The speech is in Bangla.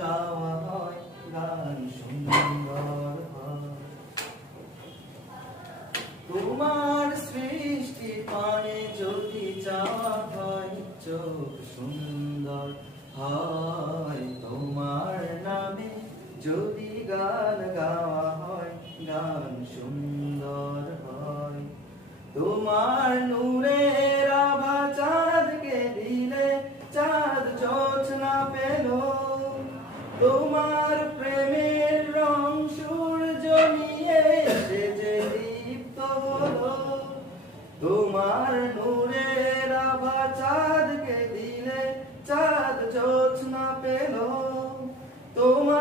গাওয়া হয়, গান সুন্দর হয়। তোমার সৃষ্টি পানে যদি চাওয়া হয়, চোখ সুন্দর হয়। তোমার নামে যদি গান গাওয়া হয়, গান সুন্দর হয়। তোমার নূরের আভা চাঁদকে দিলে, চাঁদ জোছনা পেল। তোমার প্রেমের রং সূর্য নিয়ে সেজে দীপ্ত হলো। তোমার নূরের আভা চাঁদকে দিলে, চাঁদ জোছনা পেল। তোমার